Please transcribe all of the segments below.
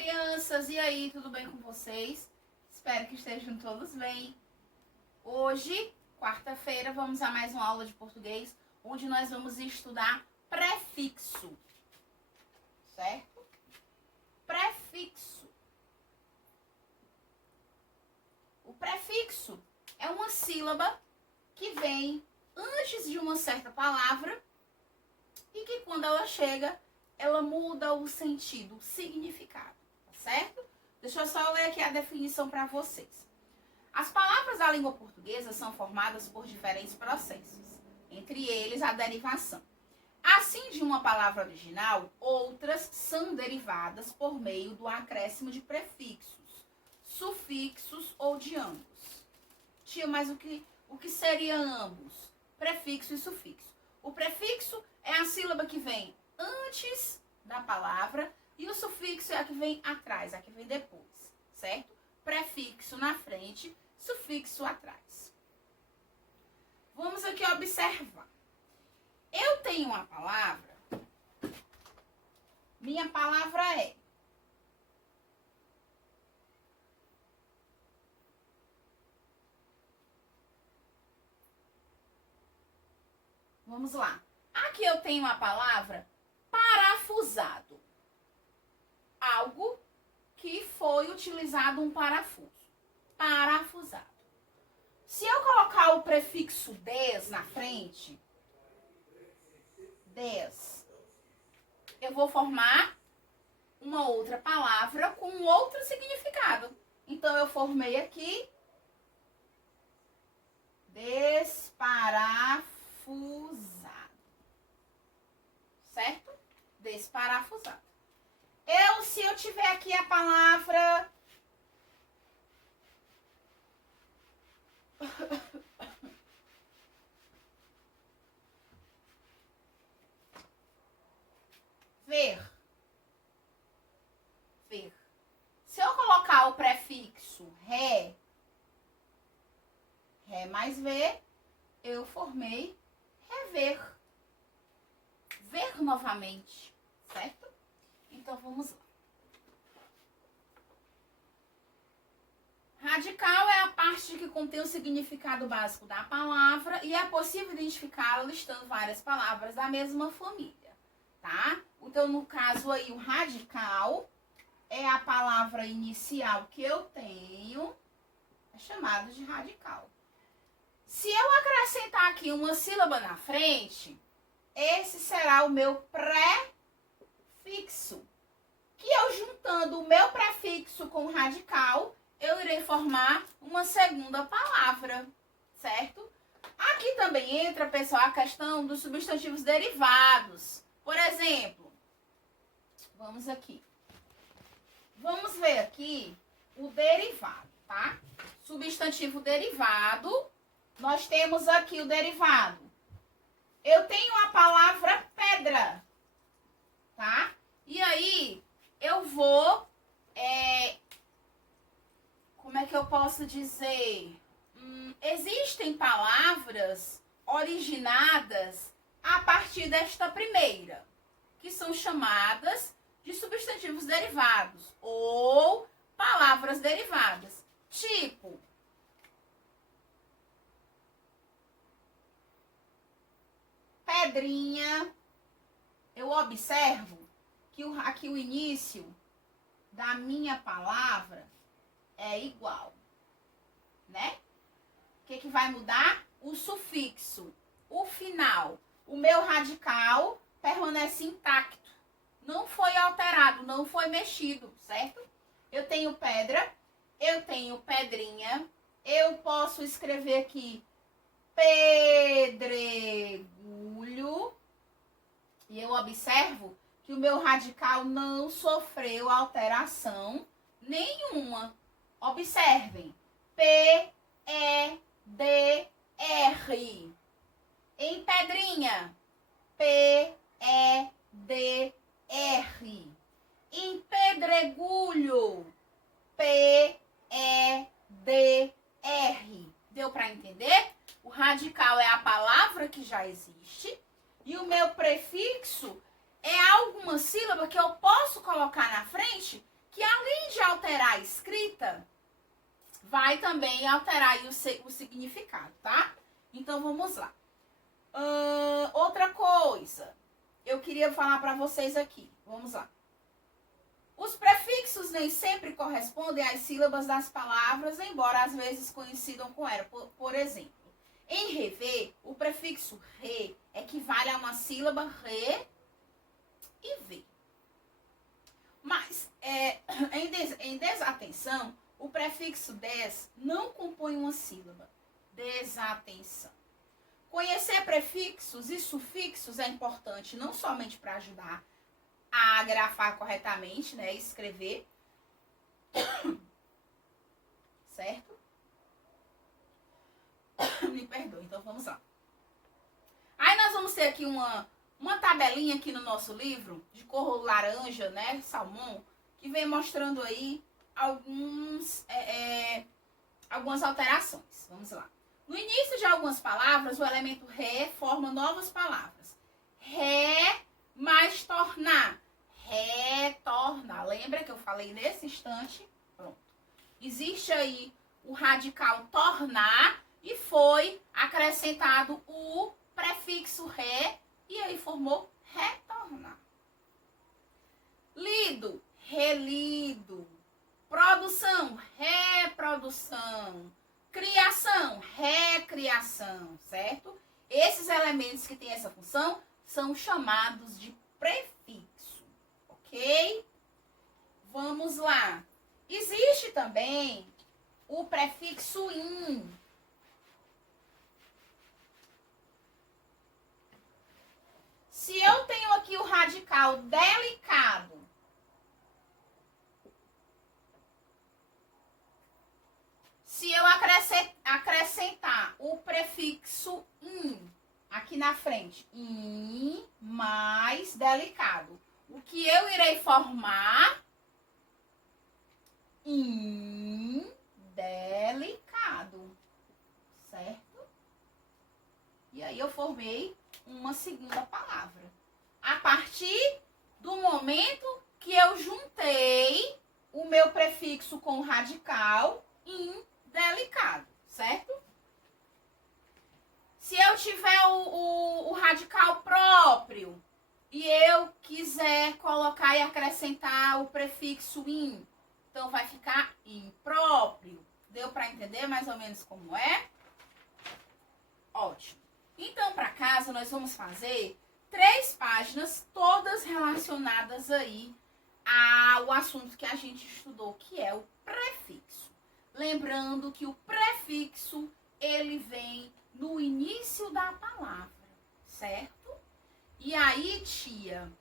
crianças! E aí, tudo bem com vocês? Espero que estejam todos bem. Hoje, quarta-feira, vamos a mais uma aula de português, onde nós vamos estudar prefixo, certo? Prefixo. O prefixo é uma sílaba que vem antes de uma certa palavra e que quando ela chega, ela muda o sentido, o significado, tá certo? Deixa eu só ler aqui a definição para vocês. As palavras da língua portuguesa são formadas por diferentes processos, entre eles a derivação. Assim, de uma palavra original, outras são derivadas por meio do acréscimo de prefixos, sufixos ou de ambos. Tia, mas o que seria ambos? Prefixo e sufixo. O prefixo é a sílaba que vem antes da palavra e o sufixo é a que vem atrás, a que vem depois, certo? Prefixo na frente, sufixo atrás. Vamos aqui observar. Eu tenho uma palavra, minha palavra é. Vamos lá. Aqui eu tenho a palavra parafusado. Algo que foi utilizado um parafuso. Parafusado. Se eu colocar o prefixo des na frente, des, eu vou formar uma outra palavra com um outro significado. Então, eu formei aqui desparafusado. Certo? Desparafusado. Se eu tiver aqui a palavra ver. Ver. Se eu colocar o prefixo ré mais ver, eu formei rever. Ver novamente, certo? Então, vamos lá. Radical é a parte que contém o significado básico da palavra e é possível identificá-la listando várias palavras da mesma família, tá? Então, no caso aí, o radical é a palavra inicial que eu tenho, é chamado de radical. Se eu acrescentar aqui uma sílaba na frente, esse será o meu prefixo. Que eu juntando o meu prefixo com o radical, eu irei formar uma segunda palavra, certo? Aqui também entra, pessoal, a questão dos substantivos derivados. Por exemplo, vamos aqui. Vamos ver aqui o derivado, tá? Substantivo derivado. Nós temos aqui o derivado. Eu tenho a palavra pedra, tá? E aí, eu vou, como é que eu posso dizer? Existem palavras originadas a partir desta primeira, que são chamadas de substantivos derivados ou palavras derivadas. Tipo, pedrinha. Eu observo que aqui o início da minha palavra é igual, né? O que vai mudar? O sufixo, o final. O meu radical permanece intacto. Não foi alterado, não foi mexido, certo? Eu tenho pedra, eu tenho pedrinha. Eu posso escrever aqui pedregulho. E eu observo que o meu radical não sofreu alteração nenhuma. Observem. P-E-D-R. Em pedrinha. P-E-D-R. Em pedregulho. P-E-D-R. Deu para entender? O radical é a palavra que já existe. E o meu prefixo é alguma sílaba que eu posso colocar na frente que de alterar a escrita, vai também alterar aí o significado, tá? Então, vamos lá. Outra coisa, eu queria falar para vocês aqui. Vamos lá. Os prefixos nem sempre correspondem às sílabas das palavras, embora às vezes coincidam com ela. Por exemplo, em rever, o prefixo re equivale a uma sílaba re e ver. Mas, em desatenção, o prefixo des não compõe uma sílaba. Desatenção. Conhecer prefixos e sufixos é importante não somente para ajudar a grafar corretamente, né, escrever, certo? Me perdoe, então vamos lá. Aí nós vamos ter aqui uma tabelinha aqui no nosso livro, de cor laranja, né, salmão, que vem mostrando aí algumas alterações. Vamos lá. No início de algumas palavras, o elemento re forma novas palavras. Re mais tornar. Retorna. Lembra que eu falei nesse instante? Pronto. Existe aí o radical tornar e foi acrescentado o prefixo re e aí formou retornar. Lido, relido. Produção, reprodução. Criação, recriação, certo? Esses elementos que têm essa função são chamados de prefixo, ok? Vamos lá. Existe também o prefixo in. Se eu tenho aqui o radical delicado, se eu acrescentar o prefixo in aqui na frente, in mais delicado, o que eu irei formar? Indelicado, certo? E aí eu formei uma segunda palavra. A partir do momento que eu juntei o meu prefixo com o radical indelicado, certo? Se eu tiver o radical próprio e eu quiser colocar e acrescentar o prefixo in, então vai ficar impróprio. Deu para entender mais ou menos como é? Ótimo. Então, para casa, nós vamos fazer 3 páginas, todas relacionadas aí ao assunto que a gente estudou, que é o prefixo. Lembrando que o prefixo, ele vem no início da palavra, certo? E aí, tia,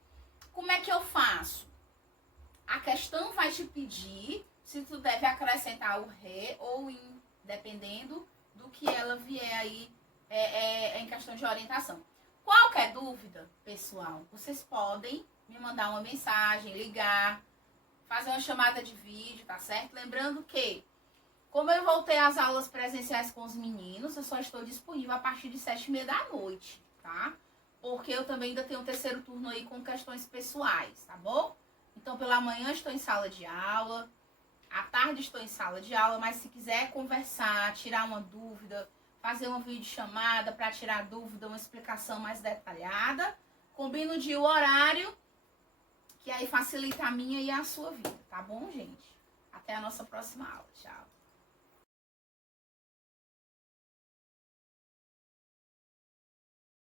como é que eu faço? A questão vai te pedir se tu deve acrescentar o re ou in, dependendo do que ela vier aí em questão de orientação. Qualquer dúvida, pessoal, vocês podem me mandar uma mensagem, ligar, fazer uma chamada de vídeo, tá certo? Lembrando que, como eu voltei às aulas presenciais com os meninos, eu só estou disponível a partir de 7h30 da noite, tá? Porque eu também ainda tenho um terceiro turno aí com questões pessoais, tá bom? Então, pela manhã estou em sala de aula, à tarde estou em sala de aula, mas se quiser conversar, tirar uma dúvida, fazer uma videochamada para tirar dúvida, uma explicação mais detalhada, combina o dia e o horário, que aí facilita a minha e a sua vida, tá bom, gente? Até a nossa próxima aula. Tchau.